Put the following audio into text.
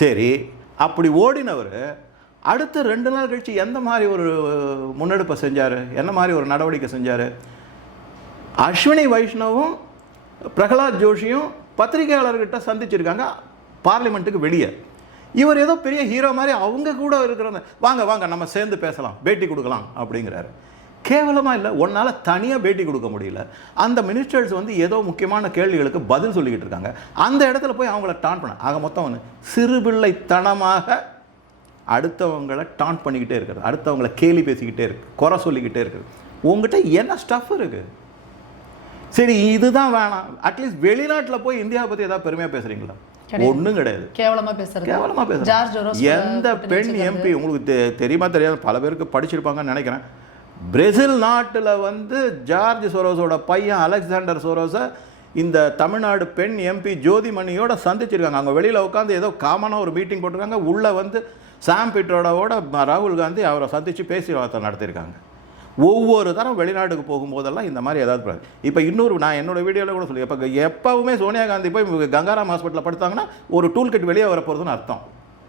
சரி, அப்படி ஓடினவர் அடுத்த 2 நாள் கழிச்சு எந்த மாதிரி ஒரு முன்னெடுப்பை செஞ்சார், என்ன மாதிரி ஒரு நடவடிக்கை செஞ்சார்? அஸ்வினி வைஷ்ணவும் பிரகலாத் ஜோஷியும் பத்திரிகையாளர்கிட்ட சந்திச்சிருக்காங்க பார்லிமெண்ட்டுக்கு வெளியே. இவர் ஏதோ பெரிய ஹீரோ மாதிரி அவங்க கூட இருக்கிறவங்க வாங்க வாங்க நம்ம சேர்ந்து பேசலாம், பேட்டி கொடுக்கலாம் அப்படிங்கிறாரு. கேவலமாக இல்லை, ஒன்றால் தனியாக பேட்டி கொடுக்க முடியல. அந்த மினிஸ்டர்ஸ் வந்து ஏதோ முக்கியமான கேள்விகளுக்கு பதில் சொல்லிக்கிட்டு இருக்காங்க. அந்த இடத்துல போய் அவங்கள டான் பண்ண ஆக மொத்தம் ஒன்று சிறுபிள்ளைத்தனமாக அடுத்தவங்களை டான் பண்ணிக்கிட்டே இருக்கிறது, அடுத்தவங்களை கேலி பேசிக்கிட்டே இருக்கு, குறை சொல்லிக்கிட்டே இருக்குது. உங்ககிட்ட என்ன ஸ்டஃப் இருக்குது? சரி, இதுதான் வேணாம். அட்லீஸ்ட் வெளிநாட்டில் போய் இந்தியாவை பற்றி ஏதாவது பெருமையாக பேசுகிறீங்களா? ஒன்றும் கிடையாது. கேவலமாக பேசுறது. எந்த பெண் எம்பி உங்களுக்கு தெரியுமா தெரியாது, பல பேருக்கு படிச்சிருப்பாங்கன்னு நினைக்கிறேன். பிரேசில் நாட்டில் வந்து ஜார்ஜ் சோரோஸோட பையன் அலெக்சாண்டர் சோரோஸை இந்த தமிழ்நாடு பெண் எம்பி ஜோதிமணியோட சந்திச்சிருக்காங்க. அவங்க வெளியில் உட்காந்து ஏதோ காமனாக ஒரு மீட்டிங் போட்டிருக்காங்க. உள்ளே வந்து சாம் பீட்ரோடாவோட ராகுல் காந்தி அவரை சந்தித்து பேச்சுவார்த்தை நடத்தியிருக்காங்க. ஒவ்வொரு தரம் வெளிநாட்டுக்கு போகும்போதெல்லாம் இந்த மாதிரி ஏதாவது இப்போ இன்னொரு நான் என்னோடய வீடியோவில் கூட சொல்லி எப்போவுமே சோனியா காந்தி போய் கங்காராம் ஹாஸ்பிட்டலில் படுத்தாங்கன்னா ஒரு டூல் கிட் வெளியே வரப்போகிறதுன்னு அர்த்தம்.